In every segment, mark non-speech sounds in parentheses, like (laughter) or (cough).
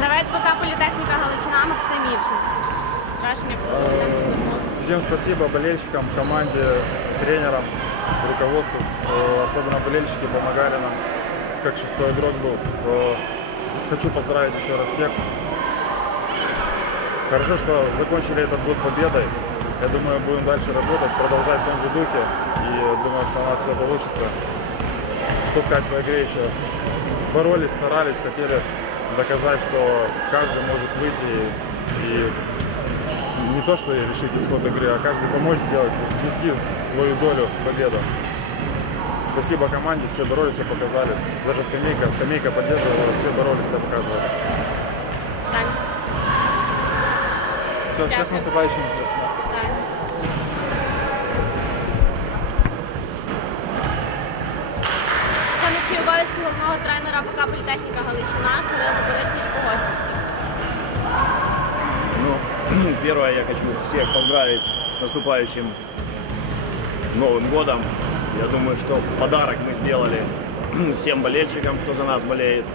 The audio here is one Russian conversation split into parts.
Гравець БК політехніка Галичина а Максим Івченко. Враження Всем спасибо болельщикам, команде, тренерам, руководству. Особенно болельщики помогали нам, как шестой игрок был. Э, хочу поздравить еще раз всех. Хорошо, что закончили этот год победой. Я думаю, будем дальше работать, продолжать в том же духе. И думаю, что у нас все получится. Что сказать по игре еще? Боролись, старались, хотели доказать, что каждый может выйти и не то, что решить исход игры, а каждый помочь сделать, внести свою долю в победу. Спасибо команде, все боролись, все показали. Даже скамейка, скамейка поддерживала, все боролись, все показывали. Все, всех с наступающим. Спасибо. обов'язки головного тренера ПК Політехніка Галичина Кирило Борисович Погостівський. Ну, (clears throat) первое, я хочу всех поздравить с наступающим Новым годом. Я думаю, что подарок мы сделали (clears throat) всем болельщикам, кто за нас болеет.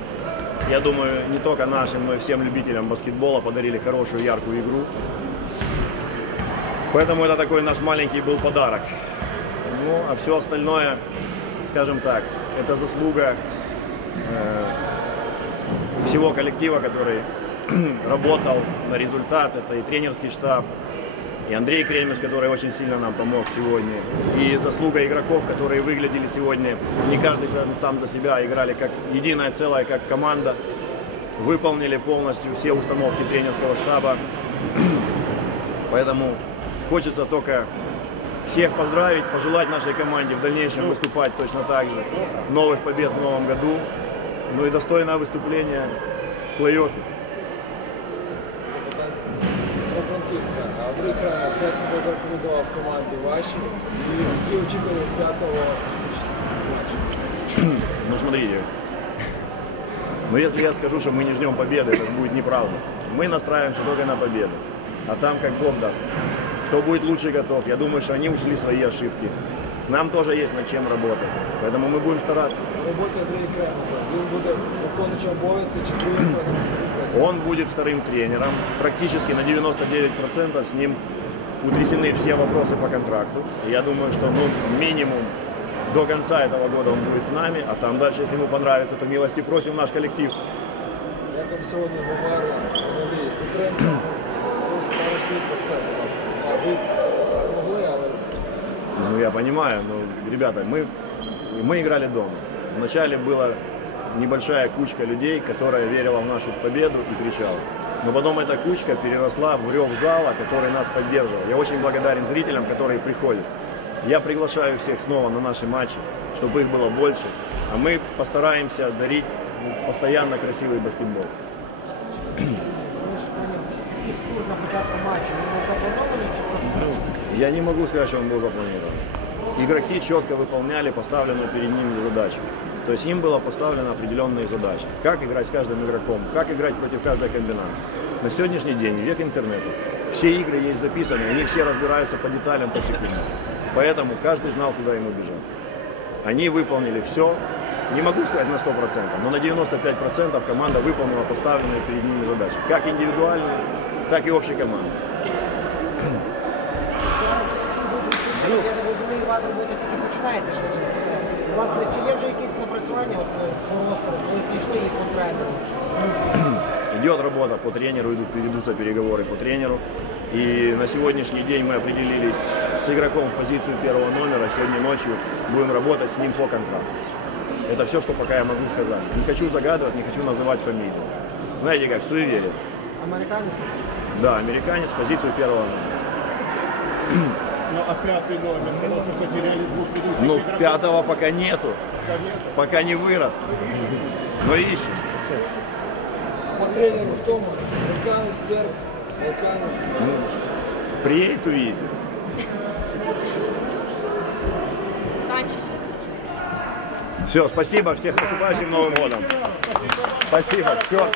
Я думаю, не только нашим, но и всем любителям баскетбола подарили хорошую, яркую игру. Поэтому это такой наш маленький был подарок. Ну, а все остальное, скажем так, это заслуга э, всего коллектива, который (clears throat) работал на результат. Это и тренерский штаб, и Андрей Кремеш, который очень сильно нам помог сегодня. И заслуга игроков, которые выглядели сегодня не каждый сам, сам за себя, играли как единое целое, как команда. Выполнили полностью все установки тренерского штаба. (clears throat) Поэтому хочется только всех поздравить, пожелать нашей команде в дальнейшем выступать точно так же. Новых побед в новом году. Ну и достойное выступление в плей-оффе. Про Франківська. Андрій Крамер, як себе зарекомендував в команді вашій і які очікували п'ятого матчу? Ну смотрите, но если я скажу, что мы не ждем победы, это же будет неправда. Мы настраиваемся только на победу. А там как Бог даст. Кто будет лучше готов, я думаю, что они ушли свои ошибки. Нам тоже есть над чем работать. Поэтому мы будем стараться. В роботі Андрія Кремеза. Він буде виконуючим обов'язки чи буде тренером? Он будет вторым тренером. Практически на 99% с ним утрясены все вопросы по контракту. И Я думаю, что ну, минимум до конца этого года он будет с нами, а там дальше, если ему понравится, то милости просим в наш коллектив. Як вам сьогодні говорили, я понимаю, но, ребята, мы, мы играли дома. Вначале была небольшая кучка людей, которая верила в нашу победу и кричала. Но потом эта кучка переросла в рев зала, который нас поддерживал. Я очень благодарен зрителям, которые приходят. Я приглашаю всех снова на наши матчи, чтобы их было больше. А мы постараемся дарить постоянно красивый баскетбол. Спорт на початку матчу він був запланований чи просто Я не могу сказать, что он был запланирован. Игроки четко выполняли поставленную перед ними задачу. То есть им было поставлено определенные задачи. Как играть с каждым игроком, как играть против каждой комбинации. На сегодняшний день, век интернета, все игры есть записаны, они все разбираются по деталям, по секундам. Поэтому каждый знал, куда ему бежать. Они выполнили все, не могу сказать на 100%, но на 95% команда выполнила поставленные перед ними задачи. Как индивидуальные, так и общей команды. я так розумію, у вас робота тільки починається швидше. Все. У вас не- чи є вже якісь напрацювання от, е, по ростеру, коли знайшли і по тренеру? (clears throat) Идет работа по тренеру, идут, ведутся переговоры по тренеру. И на сегодняшний день мы определились с игроком в позицию первого номера. Сегодня ночью будем работать с ним по контракту. Это все, что пока я могу сказать. Не хочу загадывать, не хочу называть фамилию. Знаете как, суеверие. Американець? Да, американец позицию первого номера. Ну, а пятый номер, мы уже потеряли двух ведущих Ну, игроков. пятого пока нету, Пока нет. пока не вырос. Но ищем. по тренеру в тому, американець, серб, балканець. Ну, приедет, увидите. Дань. Все, спасибо, всех с наступающим Новым годом. Спасибо, все.